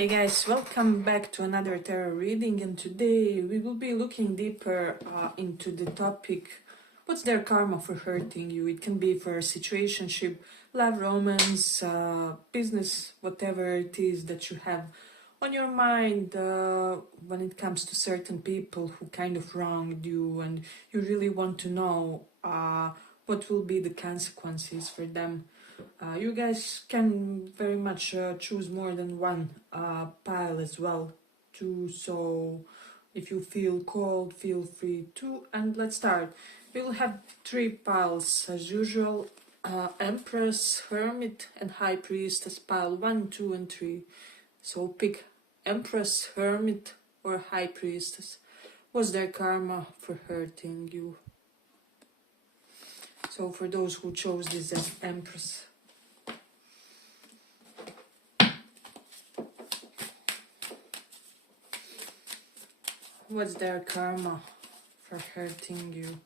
Hey guys, welcome back to another tarot reading, and today we will be looking deeper into the topic, what's their karma for hurting you? It can be for a situationship, love, romance, business, whatever it is that you have on your mind when it comes to certain people who kind of wronged you, and you really want to know what will be the consequences for them. You guys can very much choose more than one pile as well too, so if you feel called, feel free to. And let's start. We'll have 3 piles as usual: Empress, Hermit and High Priestess, pile 1, 2 and 3. So pick Empress, Hermit or High Priestess. What's their karma for hurting you? So for those who chose this as Empress. What's their karma for hurting you?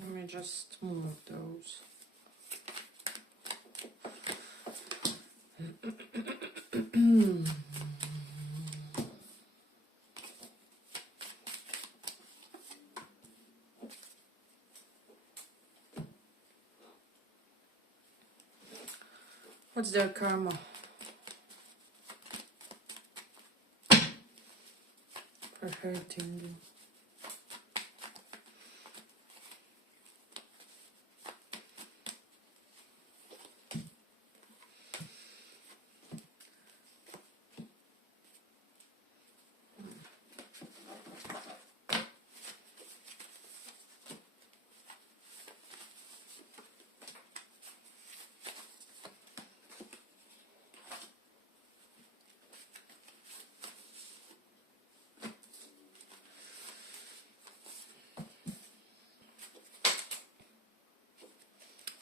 Let me just move those. What's their karma for hurting you?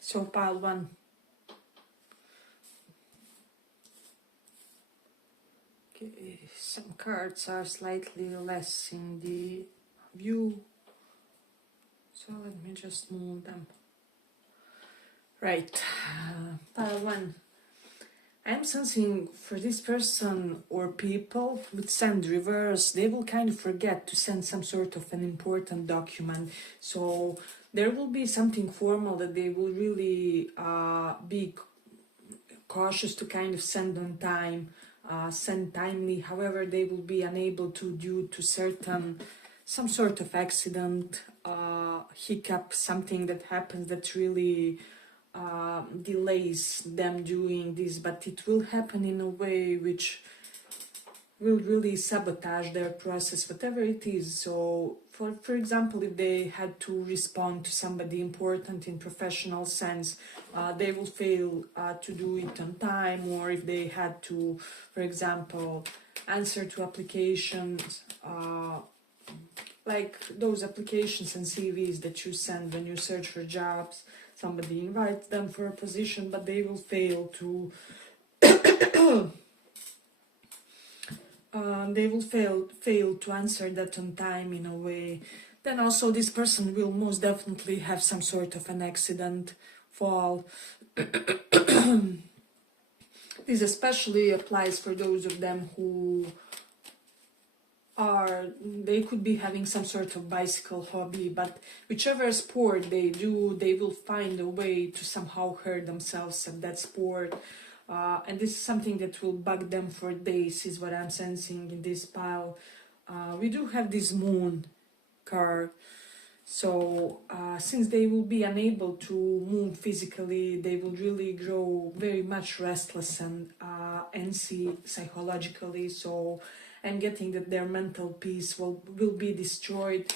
So pile 1. Okay, some cards are slightly less in the view, so let me just move them. Right, pile 1. I'm sensing for this person or people with send reverse, they will kind of forget to send some sort of an important document. So there will be something formal that they will really be cautious to kind of send on time, send timely. However, they will be unable to due to some sort of accident, hiccup, something that happens that really delays them doing this, but it will happen in a way which will really sabotage their process, whatever it is. So for example, if they had to respond to somebody important in professional sense, they will fail to do it on time, or if they had to, for example, answer to applications, like those applications and CVs that you send when you search for jobs. Somebody invites them for a position, but they will fail to fail to answer that on time in a way. Then also this person will most definitely have some sort of an accident, fall. This especially applies for those of them who they could be having some sort of bicycle hobby, but whichever sport they do, they will find a way to somehow hurt themselves at that sport. And this is something that will bug them for days, is what I'm sensing in this pile. We do have this moon card. So since they will be unable to move physically, they will really grow very much restless and antsy psychologically. So I'm getting that their mental peace will be destroyed.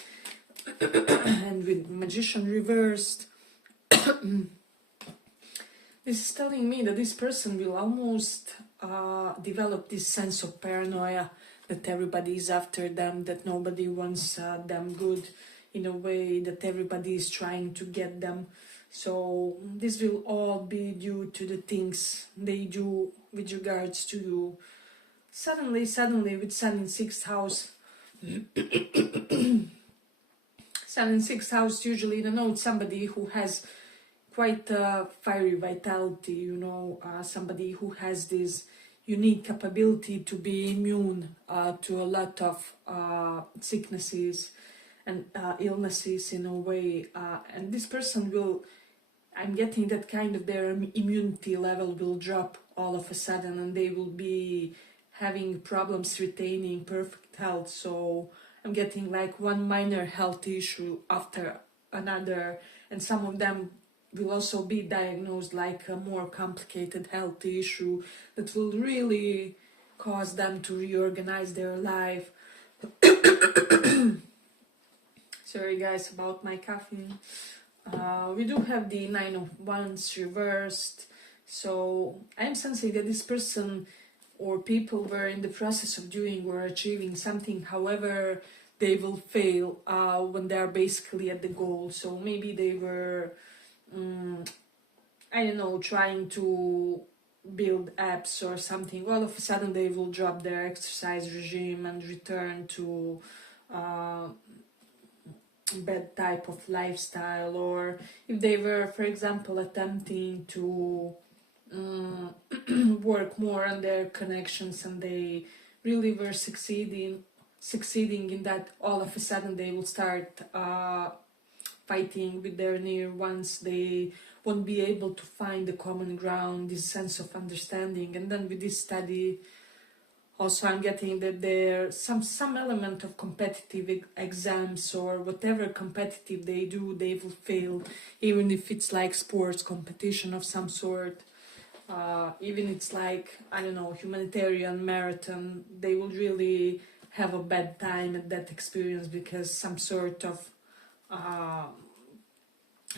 And with Magician reversed, this is telling me that this person will almost develop this sense of paranoia, that everybody is after them, that nobody wants them good, in a way that everybody is trying to get them. So this will all be due to the things they do with regards to you. Suddenly with Sun in 6th house, Sun in 6th house usually denotes somebody who has quite a fiery vitality, you know, somebody who has this unique capability to be immune to a lot of sicknesses and illnesses in a way. And this person will, I'm getting that kind of their immunity level will drop all of a sudden, and they will be having problems retaining perfect health. So I'm getting like one minor health issue after another, and some of them will also be diagnosed like a more complicated health issue that will really cause them to reorganize their life. Sorry guys about my coughing. We do have the Nine of Wands reversed, so I'm sensing that this person or people were in the process of doing or achieving something, however they will fail when they are basically at the goal. So maybe they were I don't know, trying to build apps or something. All of a sudden they will drop their exercise regime and return to bad type of lifestyle. Or if they were, for example, attempting to work more on their connections and they really were succeeding in that, all of a sudden they will start fighting with their near ones. They won't be able to find the common ground, this sense of understanding. And then with this study also I'm getting that there's some element of competitive exams or whatever competitive they do, they will fail, even if it's like sports competition of some sort. Even it's like, I don't know, humanitarian marathon, they will really have a bad time at that experience because some sort of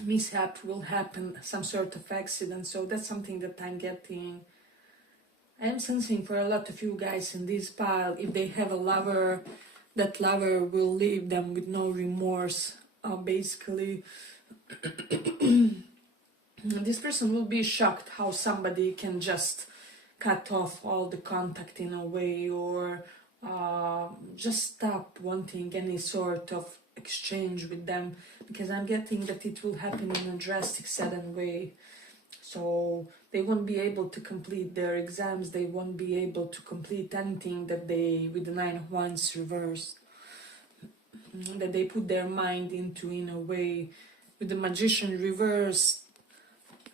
mishap will happen, some sort of accident. So that's something that I'm getting. I'm sensing for a lot of you guys in this pile, if they have a lover, that lover will leave them with no remorse, basically. This person will be shocked how somebody can just cut off all the contact in a way, or just stop wanting any sort of exchange with them, because I'm getting that it will happen in a drastic sudden way. So they won't be able to complete their exams, they won't be able to complete anything that they, with the Nine of Wands reversed, that they put their mind into in a way. With the Magician reversed,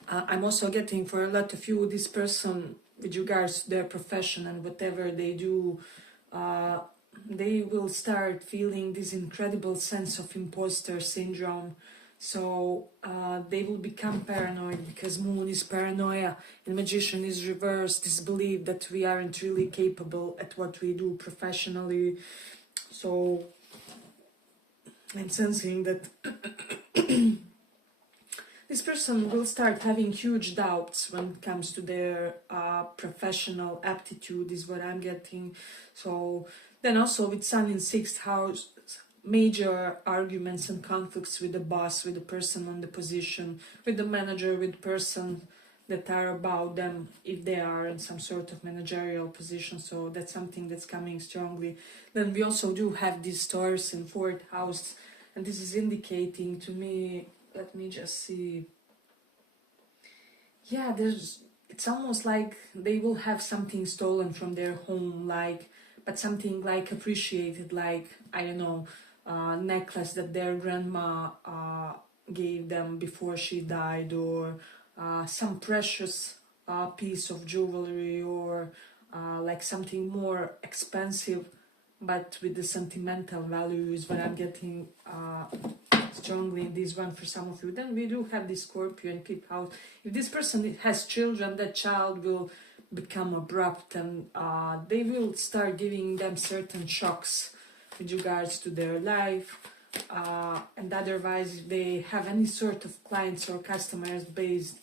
I'm also getting for a lot of you, this person, with regards to their profession and whatever they do, they will start feeling this incredible sense of imposter syndrome. So they will become paranoid, because Moon is paranoia and Magician is reversed, this belief that we aren't really capable at what we do professionally. So I'm sensing that this person will start having huge doubts when it comes to their professional aptitude, is what I'm getting. So then also with Sun in 6th house, major arguments and conflicts with the boss, with the person on the position, with the manager, with the person that are about them, if they are in some sort of managerial position. So that's something that's coming strongly. Then we also do have these Taurus in 4th house, and this is indicating to me, let me just see. Yeah, it's almost like they will have something stolen from their home, like, but something like appreciated, like, I don't know, necklace that their grandma gave them before she died, or some precious piece of jewelry, or like something more expensive but with the sentimental value, is what I'm getting strongly in this one for some of you. Then we do have this Scorpio in 5th house. If this person has children, that child will become abrupt, and they will start giving them certain shocks with regards to their life. And otherwise, if they have any sort of clients or customers based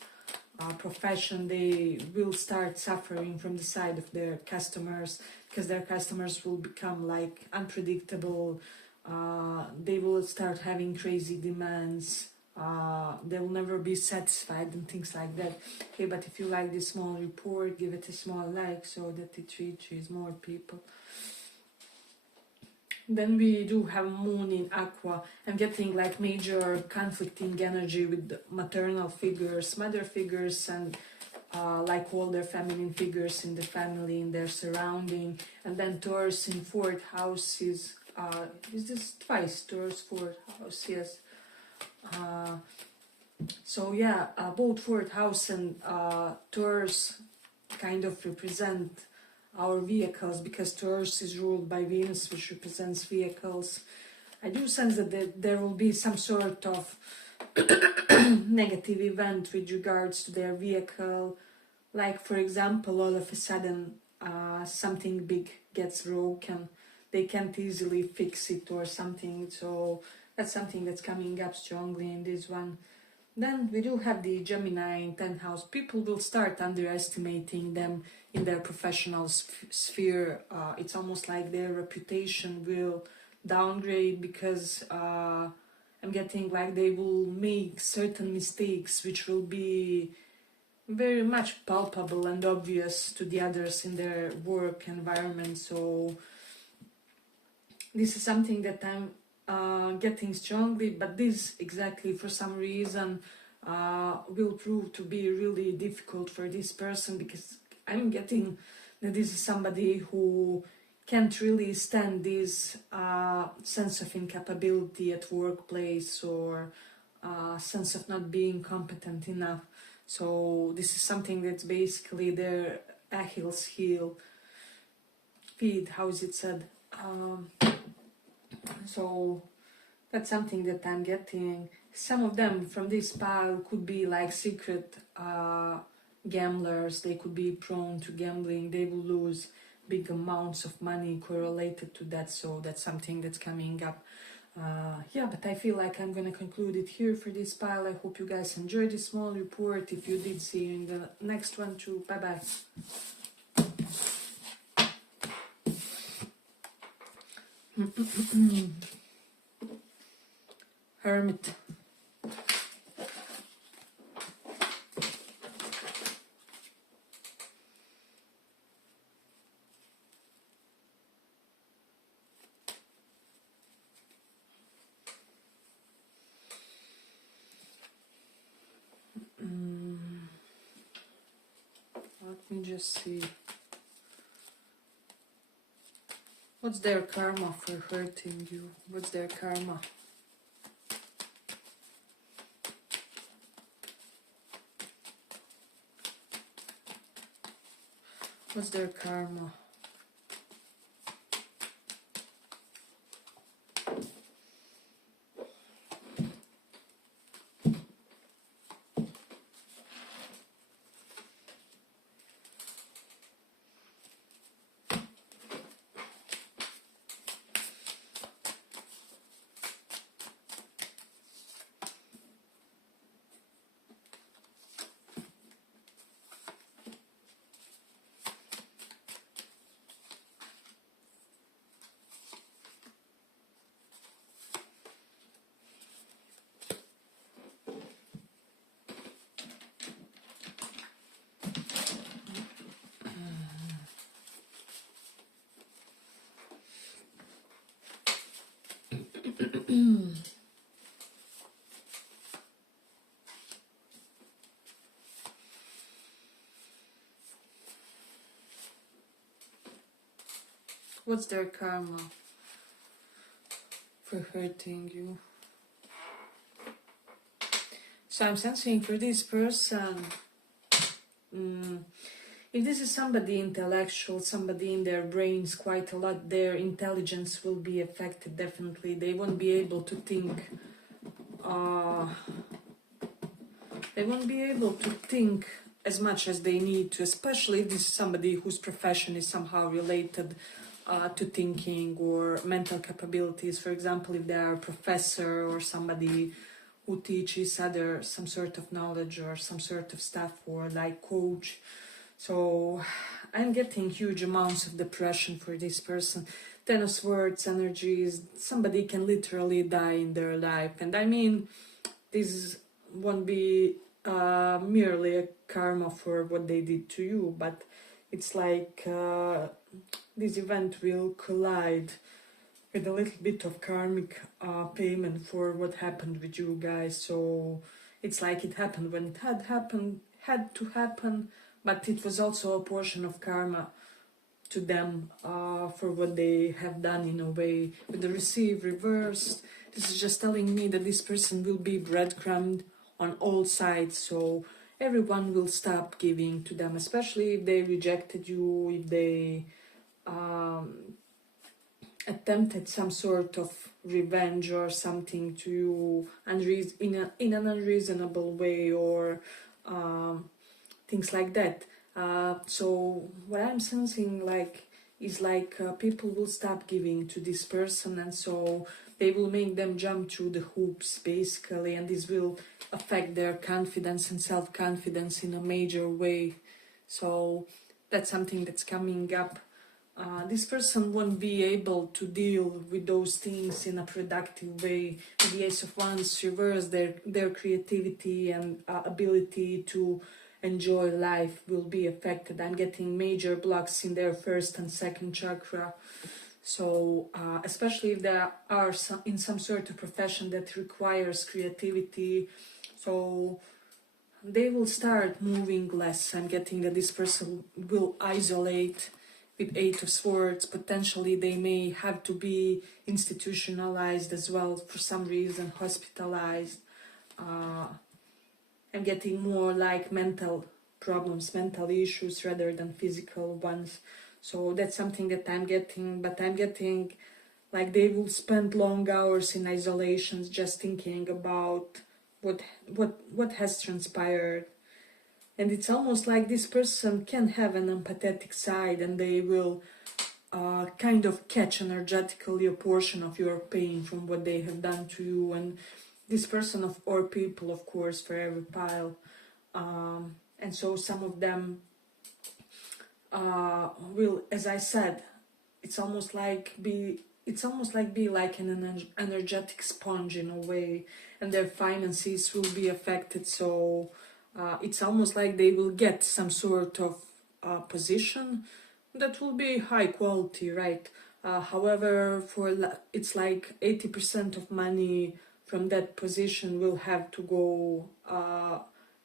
profession, they will start suffering from the side of their customers, because their customers will become like unpredictable. They will start having crazy demands. They will never be satisfied and things like that. Okay, but if you like this small report, give it a small like so that it reaches more people. Then we do have moon in aqua. I'm getting like major conflicting energy with the maternal figures, mother figures, and like older feminine figures in the family, in their surrounding. And then Taurus in fourth house is this twice Taurus fourth house? Yes. So yeah, both fourth house and Taurus kind of represent our vehicles, because Taurus is ruled by Venus, which represents vehicles. I do sense that there will be some sort of negative event with regards to their vehicle. Like, for example, all of a sudden something big gets broken. They can't easily fix it or something. So that's something that's coming up strongly in this one. Then we do have the Gemini in 10th house. People will start underestimating them in their professional sphere. It's almost like their reputation will downgrade, because I'm getting like they will make certain mistakes which will be very much palpable and obvious to the others in their work environment. So this is something that I'm getting strongly, but this exactly for some reason will prove to be really difficult for this person, because I'm getting that this is somebody who can't really stand this sense of incapability at workplace, or sense of not being competent enough. So this is something that's basically their Achilles heel, feet, how is it said? So that's something that I'm getting. Some of them from this pile could be like secret gamblers. They could be prone to gambling. They will lose big amounts of money correlated to that. So that's something that's coming up. Yeah, but I feel like I'm gonna conclude it here for this pile. I hope you guys enjoyed this small report. If you did, see you in the next one too. Bye bye. Hermit. Let me just see. What's their karma for hurting you? What's their karma? What's their karma? What's their karma for hurting you? So I'm sensing for this person, if this is somebody intellectual, somebody in their brains quite a lot, their intelligence will be affected definitely. They won't be able to think. They won't be able to think as much as they need to, especially if this is somebody whose profession is somehow related to thinking or mental capabilities. For example, if they are a professor or somebody who teaches other some sort of knowledge or some sort of stuff, or like coach. So I'm getting huge amounts of depression for this person. Ten of Swords energies, somebody can literally die in their life. And I mean, this won't be merely a karma for what they did to you, but it's like this event will collide with a little bit of karmic payment for what happened with you guys. So it's like it happened when it had to happen, but it was also a portion of karma to them for what they have done in a way. With the receive reversed, this is just telling me that this person will be breadcrumbed on all sides, so everyone will stop giving to them, especially if they rejected you, if they attempted some sort of revenge or something to you in an unreasonable way, or things like that. So what I'm sensing like is like people will stop giving to this person, and so they will make them jump through the hoops basically, and this will affect their confidence and self-confidence in a major way. So that's something that's coming up. This person won't be able to deal with those things in a productive way. With the Ace of Wands reverse, their creativity and ability to enjoy life will be affected. I'm getting major blocks in their first and second chakra. So especially if they are in some sort of profession that requires creativity, so they will start moving less. I'm getting that this person will isolate with Eight of Swords. Potentially they may have to be institutionalized as well for some reason, hospitalized. I'm getting more like mental problems, mental issues rather than physical ones. So that's something that I'm getting, but I'm getting like they will spend long hours in isolations just thinking about what has transpired. And it's almost like this person can have an empathetic side, and they will kind of catch energetically a portion of your pain from what they have done to you. And this person or people, of course, for every pile. And so some of them will, as I said, it's almost like be like an energetic sponge in a way, and their finances will be affected. So it's almost like they will get some sort of position that will be high quality, right? However, it's like 80% of money from that position will have to go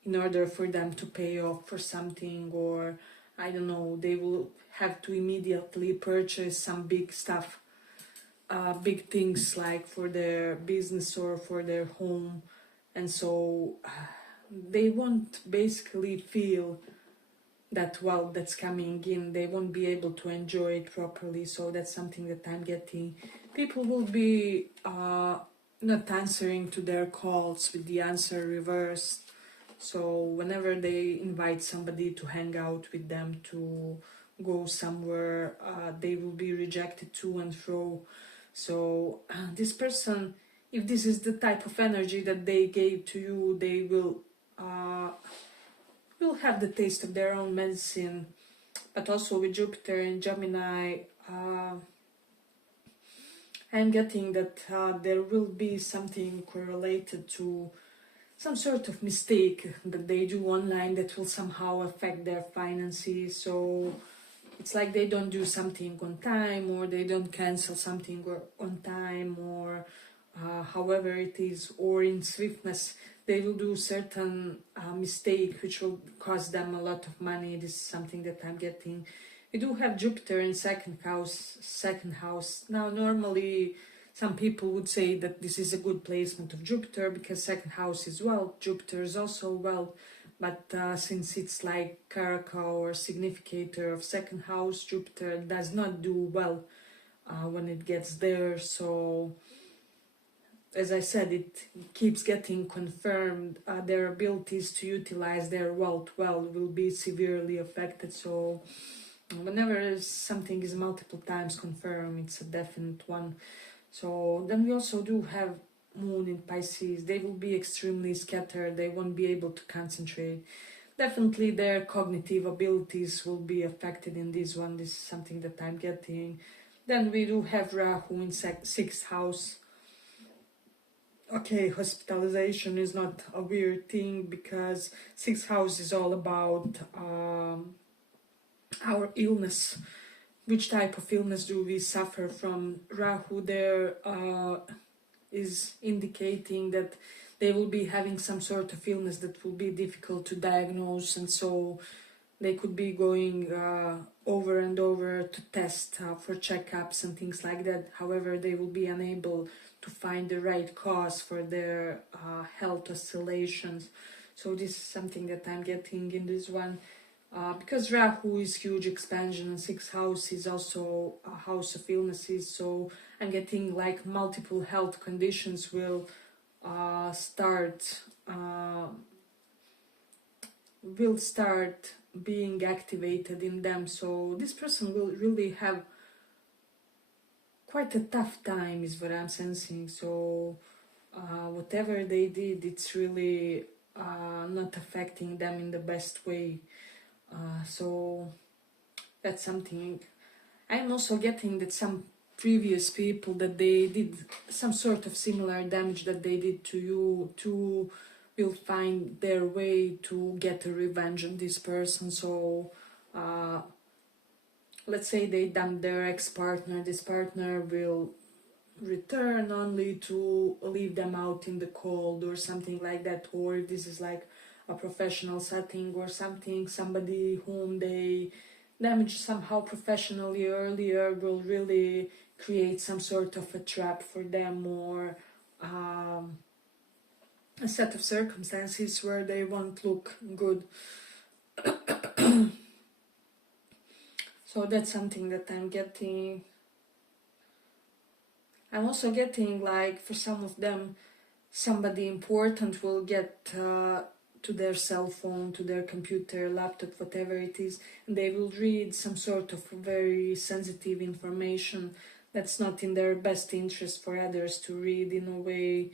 in order for them to pay off for something, or I don't know, they will have to immediately purchase some big stuff, big things like for their business or for their home. And so they won't basically feel that wealth that's coming in. They won't be able to enjoy it properly. So that's something that I'm getting. People will be not answering to their calls with the answer reversed. So whenever they invite somebody to hang out with them, to go somewhere, they will be rejected to and fro. So this person, if this is the type of energy that they gave to you, they will have the taste of their own medicine. But also with Jupiter and Gemini, I'm getting that there will be something correlated to some sort of mistake that they do online that will somehow affect their finances. So it's like they don't do something on time, or they don't cancel something on time, or however it is, or in swiftness they will do certain mistake which will cost them a lot of money. This is something that I'm getting. We do have Jupiter in second house. Now normally some people would say that this is a good placement of Jupiter because second house is wealth, Jupiter is also wealth, but since it's like Karaka or significator of second house, Jupiter does not do well when it gets there. So as I said, it keeps getting confirmed. Their abilities to utilize their wealth well will be severely affected. So whenever something is multiple times confirmed, it's a definite one. So then we also do have Moon in Pisces. They will be extremely scattered. They won't be able to concentrate. Definitely their cognitive abilities will be affected in this one. This is something that I'm getting. Then we do have Rahu in sixth house. Okay, hospitalization is not a weird thing because sixth house is all about our illness. which type of illness do we suffer from. Rahu there is indicating that they will be having some sort of illness that will be difficult to diagnose, and so they could be going over and over to test for checkups and things like that. However, they will be unable to find the right cause for their health oscillations. So this is something that I'm getting in this one. Because Rahu is huge expansion and 6th house is also a house of illnesses, so I'm getting like multiple health conditions will start being activated in them. So this person will really have quite a tough time is what I'm sensing. So whatever they did, it's really not affecting them in the best way. So that's something. I'm also getting that some previous people that they did some sort of similar damage that they did to you too will find their way to get a revenge on this person. So let's say they dumped their ex-partner, this partner will return only to leave them out in the cold or something like that. Or if this is like a professional setting or something, somebody whom they damaged somehow professionally earlier will really create some sort of a trap for them, or a set of circumstances where they won't look good. So that's something that I'm getting. I'm also getting like for some of them somebody important will get to their cell phone, to their computer, laptop, whatever it is, and they will read some sort of very sensitive information that's not in their best interest for others to read in a way,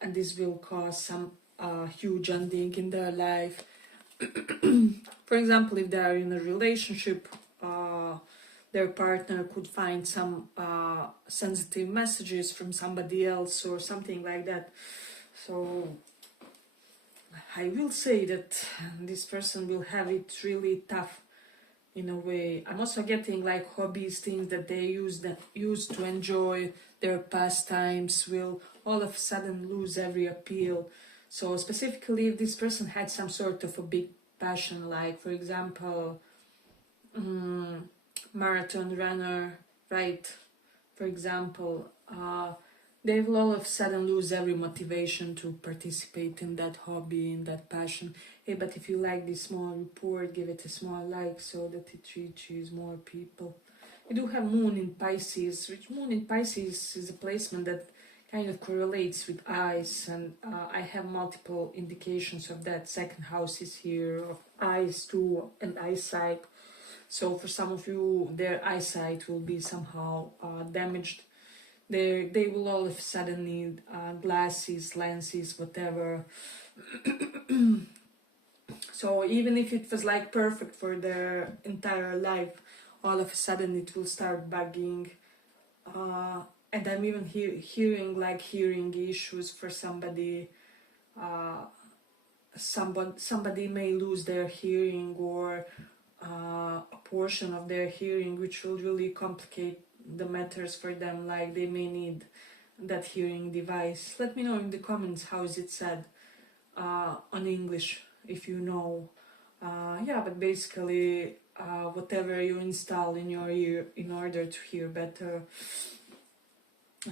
and this will cause some huge ending in their life. For example, if they are in a relationship, their partner could find some sensitive messages from somebody else or something like that. So I will say that this person will have it really tough in a way. I'm also getting like hobbies, things that they use to enjoy their pastimes will all of a sudden lose every appeal. So specifically if this person had some sort of a big passion, like for example marathon runner, right, for example, they will all of a sudden lose every motivation to participate in that hobby, in that passion. Hey, but if you like this small report, give it a small like so that it reaches more people. We do have Moon in Pisces, which Moon in Pisces is a placement that kind of correlates with eyes, and I have multiple indications of that. Second house is here, of eyes too, and eyesight. So for some of you, their eyesight will be somehow damaged. They will all of a sudden need glasses, lenses, whatever. So even if it was like perfect for their entire life, all of a sudden it will start bugging. And I'm even hearing like hearing issues for somebody. Somebody may lose their hearing, or a portion of their hearing, which will really complicate the matters for them, like they may need that hearing device. Let me know in the comments how is it said on English, if you know. Yeah, but basically whatever you install in your ear in order to hear better.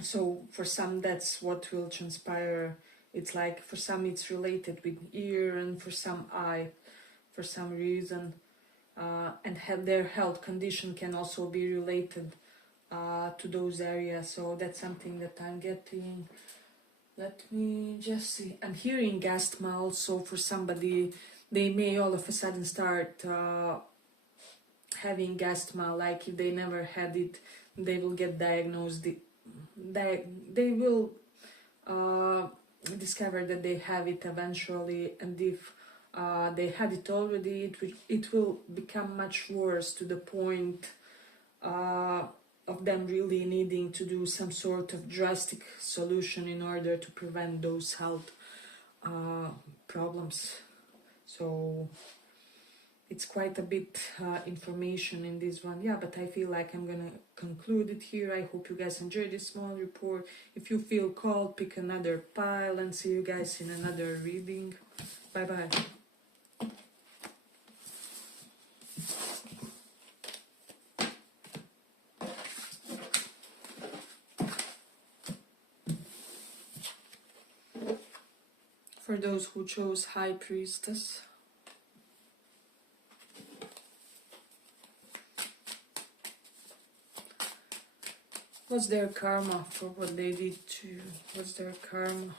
So for some that's what will transpire. It's like for some it's related with ear, and for some eye, for some reason. And their health condition can also be related to those areas. So that's something that I'm getting. Let me just see. I'm hearing asthma also for somebody. They may all of a sudden start having asthma, like if they never had it, they will get diagnosed. They will discover that they have it eventually, and if they had it already, it will become much worse, to the point of them really needing to do some sort of drastic solution in order to prevent those health problems. So it's quite a bit information in this one. Yeah, but I feel like I'm gonna conclude it here. I hope you guys enjoyed this small report. If you feel called, pick another pile, and see you guys in another reading. Bye bye. For those who chose High Priestess. What's their karma for what they did to you? What's their karma?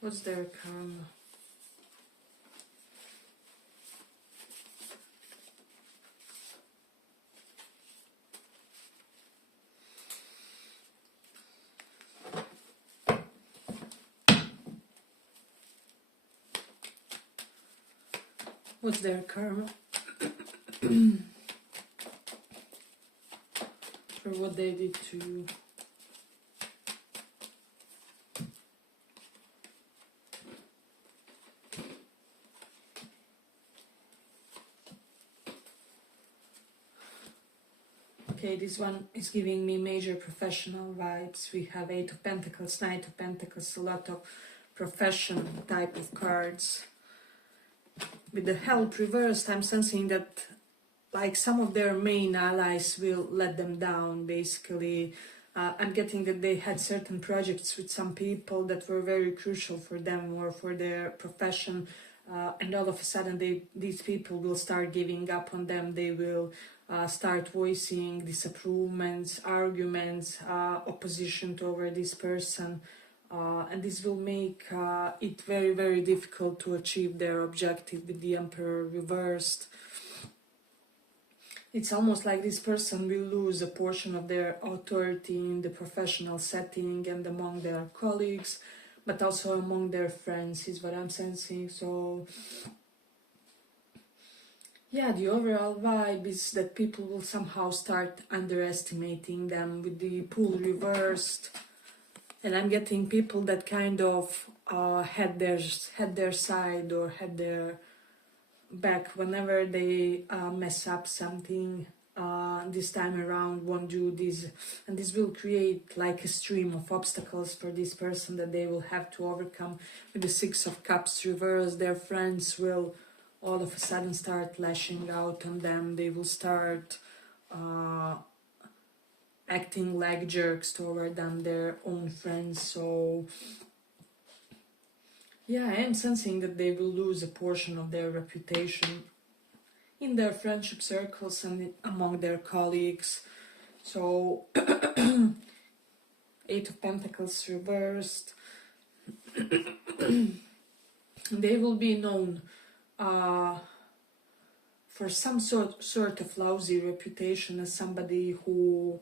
What's their karma? What's their karma? For what they did to you. Okay, this one is giving me major professional vibes. We have 8 of Pentacles, Knight of Pentacles, a lot of profession type of cards. With the Help reversed, I'm sensing that like some of their main allies will let them down, basically. I'm getting that they had certain projects with some people that were very crucial for them or for their profession, and all of a sudden these people will start giving up on them. They will start voicing disapprovements, arguments, opposition toward this person, and this will make it very, very difficult to achieve their objective with the Emperor reversed. It's almost like this person will lose a portion of their authority in the professional setting and among their colleagues, but also among their friends, is what I'm sensing. So yeah, the overall vibe is that people will somehow start underestimating them with the Pool reversed. And I'm getting people that kind of had their side or had their back whenever they mess up something. This time around won't do this, and this will create like a stream of obstacles for this person that they will have to overcome. With the 6 of Cups reversed, their friends will all of a sudden start lashing out on them. They will start acting like jerks toward them, their own friends. So yeah, I am sensing that they will lose a portion of their reputation in their friendship circles and among their colleagues. So 8 of Pentacles reversed. They will be known for some sort of lousy reputation as somebody who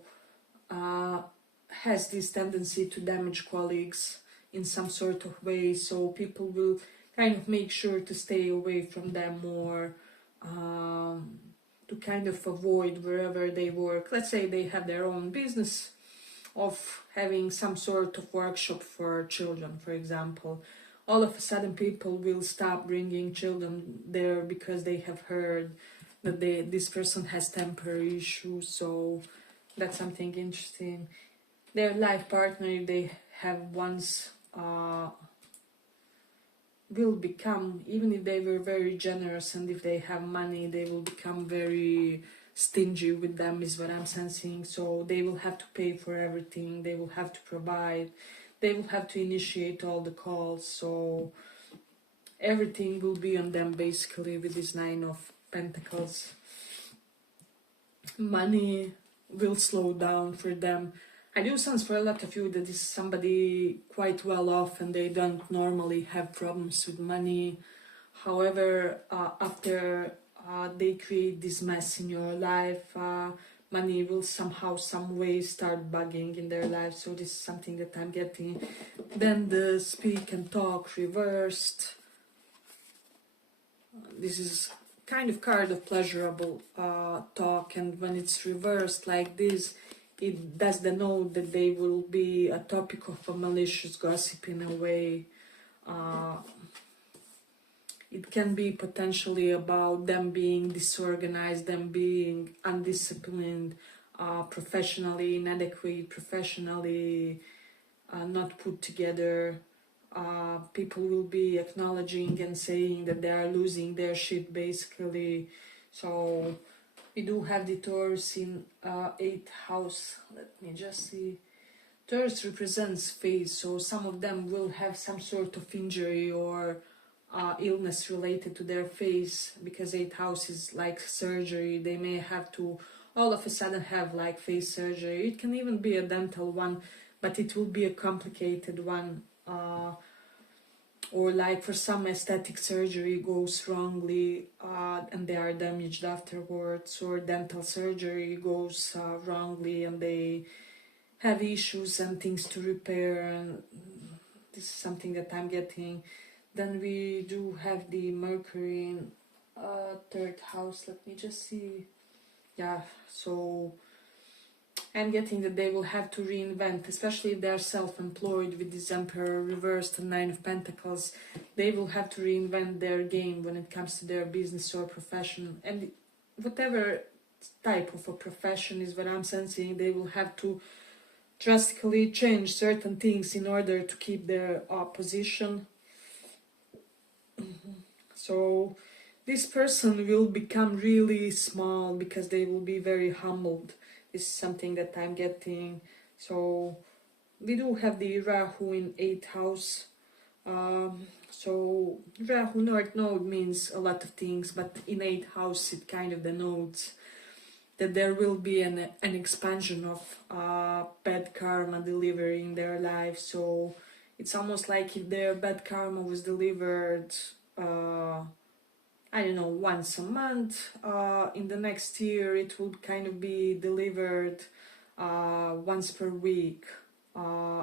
has this tendency to damage colleagues in some sort of way. So people will kind of make sure to stay away from them or to kind of avoid wherever they work. Let's say they have their own business of having some sort of workshop for children, for example. All of a sudden people will stop bringing children there because they have heard that this person has temporary issues. So that's something interesting. Their life partner, if they have once, will become, even if they were very generous and if they have money, they will become very stingy with them, is what I'm sensing. So they will have to pay for everything, they will have to provide, they will have to initiate all the calls. So everything will be on them basically with this 9 of Pentacles. Money will slow down for them. I do sense for a lot of you that this is somebody quite well off and they don't normally have problems with money. However, after they create this mess in your life, money will somehow, some way start bugging in their life. So this is something that I'm getting. Then the speak and talk reversed. This is kind of card of pleasurable talk, and when it's reversed like this, it does denote that they will be a topic of a malicious gossip in a way. It can be potentially about them being disorganized, them being undisciplined, professionally inadequate, professionally not put together. People will be acknowledging and saying that they are losing their shit basically. So we do have the Taurus in 8th house. Let me just see. Taurus represents phase, so some of them will have some sort of injury or illness related to their face, because 8th house is like surgery. They may have to all of a sudden have like face surgery. It can even be a dental one, but it will be a complicated one. Or like for some aesthetic surgery goes wrongly and they are damaged afterwards, or dental surgery goes wrongly and they have issues and things to repair, and this is something that I'm getting. Then we do have the Mercury in 3rd house. Let me just see. Yeah, so I'm getting that they will have to reinvent, especially if they're self-employed with this Emperor reversed and 9 of Pentacles. They will have to reinvent their game when it comes to their business or profession. And whatever type of a profession is what I'm sensing, they will have to drastically change certain things in order to keep their position. So this person will become really small because they will be very humbled. This is something that I'm getting. So we do have the Rahu in 8th house. So Rahu North Node means a lot of things, but in 8th house it kind of denotes that there will be an expansion of bad karma delivery in their life. So it's almost like if their bad karma was delivered I don't know, once a month, in the next year it would kind of be delivered once per week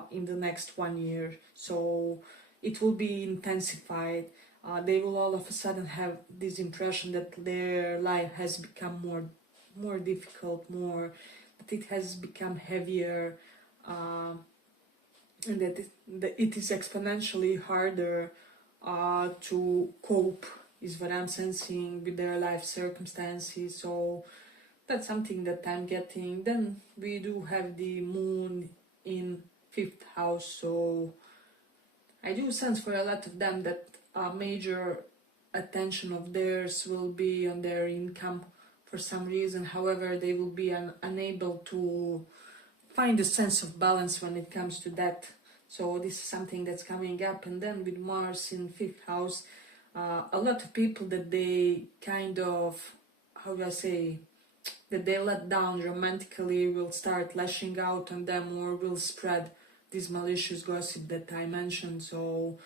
in the next 1 year. So it will be intensified. They will all of a sudden have this impression that their life has become more difficult, that it has become heavier, and that it is exponentially harder to cope, is what I'm sensing with their life circumstances. So that's something that I'm getting. Then we do have the moon in 5th house, so I do sense for a lot of them that a major attention of theirs will be on their income for some reason. However, they will be unable to find a sense of balance when it comes to that. So this is something that's coming up. And then with Mars in 5th house, a lot of people that they kind of, how do I say, that they let down romantically will start lashing out on them, or will spread this malicious gossip that I mentioned. So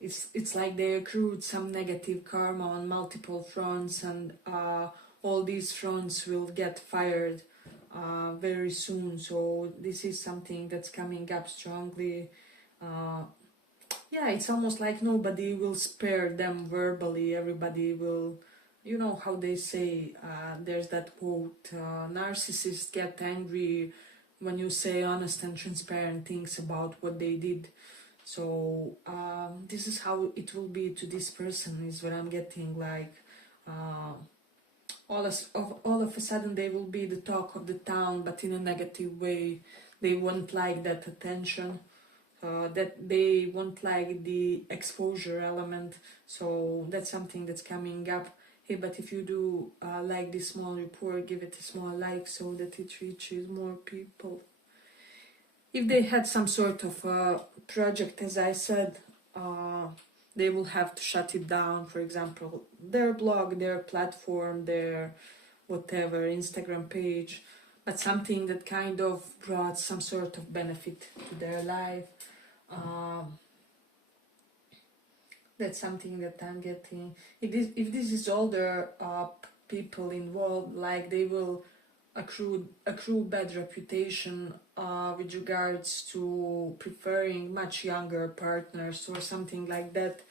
it's like they accrued some negative karma on multiple fronts, and all these fronts will get fired very soon. So this is something that's coming up strongly. Yeah, it's almost like nobody will spare them verbally. Everybody will, you know how they say, there's that quote, narcissists get angry when you say honest and transparent things about what they did. So this is how it will be to this person, is what I'm getting. Like all of a sudden they will be the talk of the town, but in a negative way. They won't like that attention. That they won't like the exposure element. So that's something that's coming up. Hey, but if you do like this small report, give it a small like so that it reaches more people. If they had some sort of project, as I said, they will have to shut it down. For example, their blog, their platform, their whatever, Instagram page. but something that kind of brought some sort of benefit to their life. That's something that I'm getting. If this is older people involved, like they will accrue bad reputation with regards to preferring much younger partners or something like that.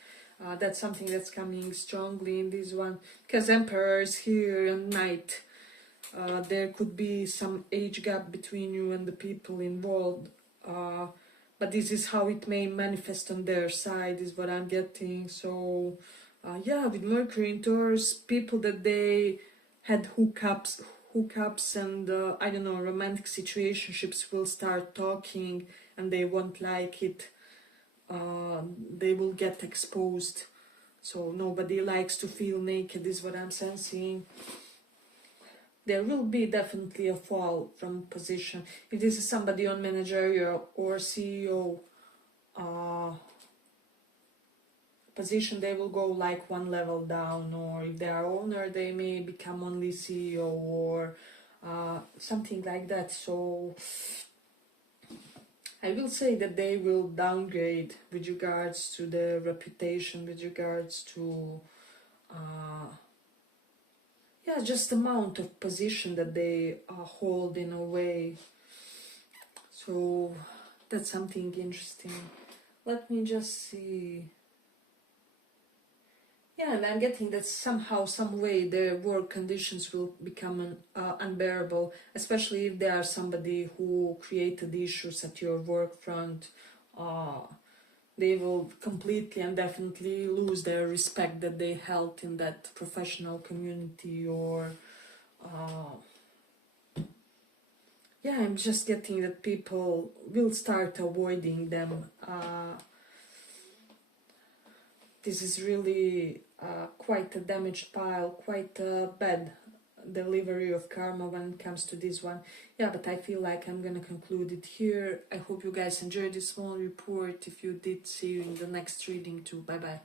That's something that's coming strongly in this one, because Emperor is here and Knight. There could be some age gap between you and the people involved, but this is how it may manifest on their side, is what I'm getting. So yeah, with Mercury in Taurus, people that they had hookups and I don't know, romantic situationships will start talking, and they won't like it. They will get exposed. So nobody likes to feel naked, is what I'm sensing. There will be definitely a fall from position. If this is somebody on managerial or CEO position, they will go like one level down, or if they are owner, they may become only CEO or something like that. So I will say that they will downgrade with regards to their reputation, with regards to yeah, just the amount of position that they hold in a way. So that's something interesting. Let me just see. Yeah, and I'm getting that somehow, some way, their work conditions will become unbearable, especially if they are somebody who created issues at your work front. They will completely and definitely lose their respect that they held in that professional community, or yeah, I'm just getting that people will start avoiding them. This is really quite a damaged pile, quite a bad delivery of karma when it comes to this one. Yeah, but I feel like I'm gonna conclude it here. I hope you guys enjoyed this small report. If you did, see you in the next reading too. Bye bye.